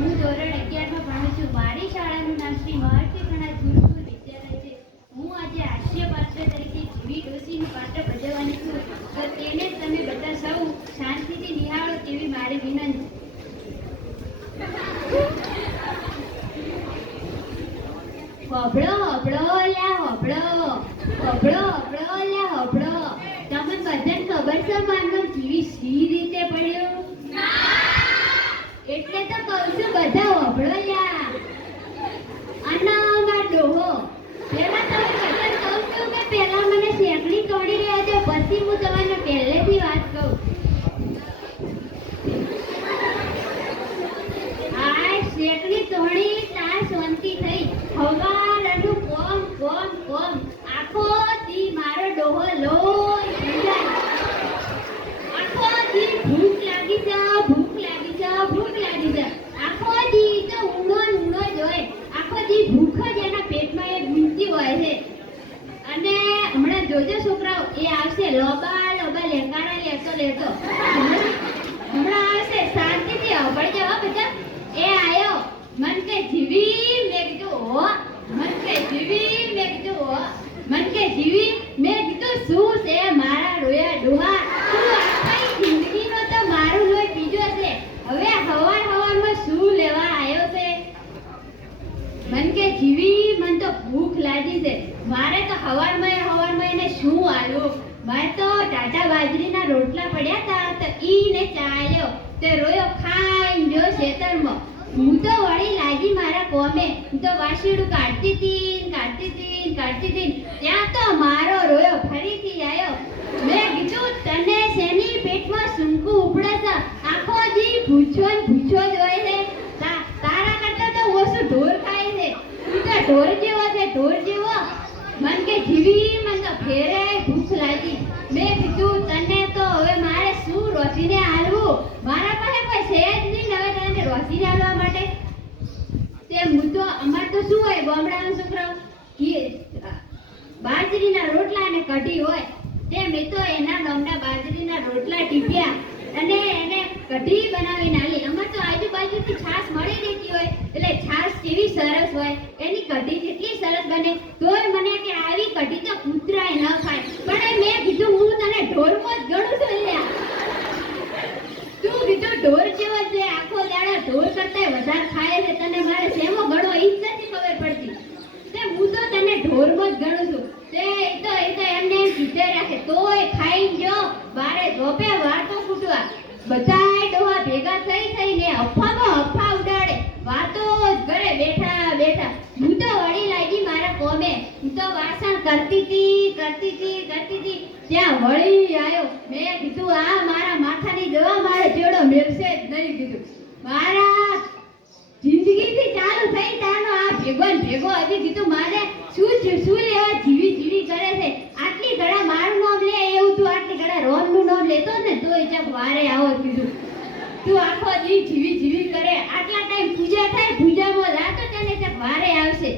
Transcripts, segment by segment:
હું ધોરણ અગિયારમાં ભણું તમે બધા નિહાળો તેવી મારી વિનંતી. હોભળો હોભળો લ્યા હોભળો. હોભળો હોભળો લ્યા હોભળો. તમને બધાને ખબર છે માનવ જીવી સી પડ્યો એટલે તો કહું છું બધા હોભળો લ્યા અનામાં ડોહો પેલા તમે બધાને કહું છું કે પેલા મને શેકડી તોડી રહ્યા છો પછી હું તમને પહેલેથી વાત કહું આ શેકડી તોડી તાર શાંતિ થઈ હવારનું કોમ કોમ કોમ આખો દી મારો ડોહો લોહી પી જાય આખો દી ભૂખ લાગી જા ભૂખ લાગી જા ભૂખ લાગી જા આખો દી તો ઊંડો ને ઊંડો જ હોય આખો દી ભૂખ જ એના પેટમાં એ ગુંજતી હોય છે અને હમણાં જોજો છોકરાઓ, એ આવશે. લોબા લોબા, લેંગાણા લેતો લેતો હમણાં આવશે. શાંતિથી આવડ જાવ બધા એ આયો. મન કે જીવી મેં હો મન કે જીવી મેં હો મન કે જીવી મેં કીધું શું છે મારા રોયા ડોહા તું આખી જિંદગીનો તો મારું લોહી પીજો છે હવે હવાર હવારમાં શું લેવા આવ્યો છે મન કે મને તો ભૂખ લાગી છે. મારે તો હવારમાં હવારમાં એને શું આલ્યું મારે તો ટાટા બાજરીના રોટલા પડ્યા હતા તો ઈને ચાલ્યો. તે રોયો ખાઈ જો ખેતરમાં હું તો વળી લાગી મારા કોમે. હું તો વાસીડું કાઢતી હતી કાઢતી હતી કાઢતી હતી ત્યાં તો મારો રોયો ફરીથી આવ્યો મેં કીધું તને શેની પેટમાં સુંકું ઉપડે છે આખો દી ભૂછો ને ભૂછો જ હોય છે તા- તારા કરતા તો ઓછું ઢોર ખાય છે તું તો ઢોર જેવો છે, ઢોર જેવો. મન કે જીવી, મન તો ફેરે, ભૂખ લાગી. મે કીધું, તને તો હવે મારે શું રોસીને હાલવું? મારા પાસે કોઈ છે જ નહીં હવે તને રોસીને હાલવા માટે. તે હું તો અમાર તો શું હોય, ગામડાનો છોકરો બાજરીના રોટલા અને કઢી હોય. તે મેં તો એના ગામના બાજરીના રોટલા ટીપ્યા. અને એને કઢી બનાવીને આલી અમાર તો આજુબાજુથી છાશ મળી રહેતી હોય એટલે કેવી સરસ હોય, એની કઢી જેટલી સરસ બને. તોય મને કે આવી કઢી તો કૂતરાય ન ખાય પણ મેં કીધું, હું તને ઢોરમાં જ ગણું છું અહીંયા. તું કીધું, ઢોર જેવો છે, આખો દાડો ઢોર કરતા વધારે ખાય છે. તને મારે શેમો ગણો એ જ નથી ખબર પડતી. તે હું તો તને ઢોરમાં જ ગણું છું. તે એ તો એ તો એમને એમ કીધે રાખે, તોય ખાઈ જો બારે જોપે વાતો ફૂટવા બધા ડોહા ભેગા થઈ થઈને અફામાં અફા ઉડાડે વાતો જ કરે બેઠા બેઠા હું તો વળી લાગી મારા કોમે હું તો વાસણ કરતી હતી કરતી હતી કરતી હતી ત્યાં વળી આવ્યો મેં કીધું, આ મારા માથાની દવા મારે જેડો મેળશે જ નહીં. કીધું, મારા જિંદગીથી ચાલુ થઈ તારનો આ ભેગો ભેગો. હજી કીધું, મારે શું શું લેવા જીવી જીવી કરે છે? આટલી ઘડા મારું નામ લે, એવું તું આટલી ઘડા રોનનું નામ લેતો ને, તોય ચક વારે આવો. કીધું, તું આખો દી જીવી જીવી કરે. આટલા ટાઈમ પૂજા થાય, પૂજામાં રાતો તને ચક વારે આવશે.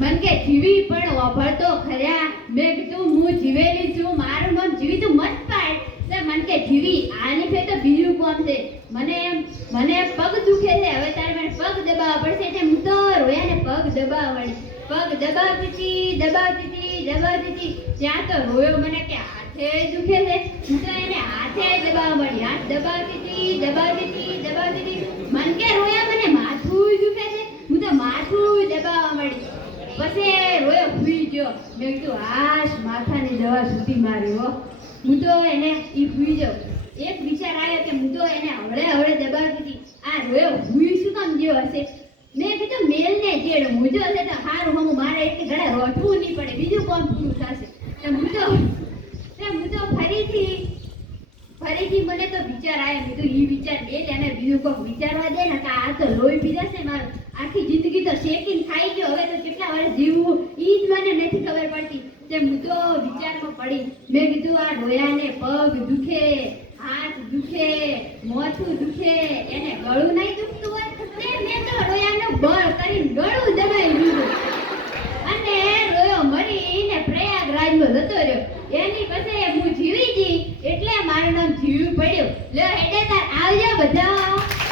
મન કે જીવી પણ વાપરતો ખર્યા મેં કીધું, હું જીવેલી છું, મારું નામ જીવી તું મત પાડ તે મન કે, જીવી, આની ફે તો બીજું કોમ છે. મને એમ, મને પગ દુખે છે. હવે તારે મને પગ દબાવવા પડશે એટલે હું તો રોયાને પગ દબાવવા પગ દબાવતી હતી દબાવતી હતી દબાવતી હતી. ત્યાં તો રોયો મને કે, હાથે દુખે છે. હું તો એને હાથે દબાવવા મળી હાથ દબાવતી હતી દબાવતી હતી દબાવતી હતી મન કે રોયા મને માથું દુખે છે હું તો માથું દબાવવા મળી પછી ગયો. મેં કીધું, આશ, માથાની દવા સુધી મારી, હો. તો એને ઈ હુઈ જાઉં. એક વિચાર આવ્યો કે હું તો એને હવળે હવળે દબાવતી હતી. આ રોયો હુઈ શું કામ ગયો હશે? મેં કીધું મેલ ને જેડ મુજો હશે તો સારું હું મારે એટલે ઘડા રોટવું નહીં પડે. બીજું કોમ પૂરું થશે તો હું તો તો હું તો ફરીથી ફરીથી મને તો વિચાર આવ્યો. કીધું, ઈ વિચાર દે અને બીજું કોઈ વિચારવા દે ને કે આ તો લોહી પી જશે મારો. આખી જિંદગી તો શેકીને ખાઈ ગયો. હવે તો કેટલા વર્ષ જીવવું, ઈ જ મને નથી ખબર પડતી. તે હું તો વિચારમાં પડી. મેં કીધું, આ ડોયાને પગ દુખે, હાથ દુખે, મોથું દુખે, એને ગળું નહીં દુખતું હોય. મેં તો ડોયાનું બળ કરીને ગળું દબાઈ દીધું અને રોયો મરીને પ્રયાગરાજમાં જતો રહ્યો. એની પાસે હું જીવી જી એટલે મારું નામ જીવ પડ્યું. લે હેડે તાર આવજો બધા.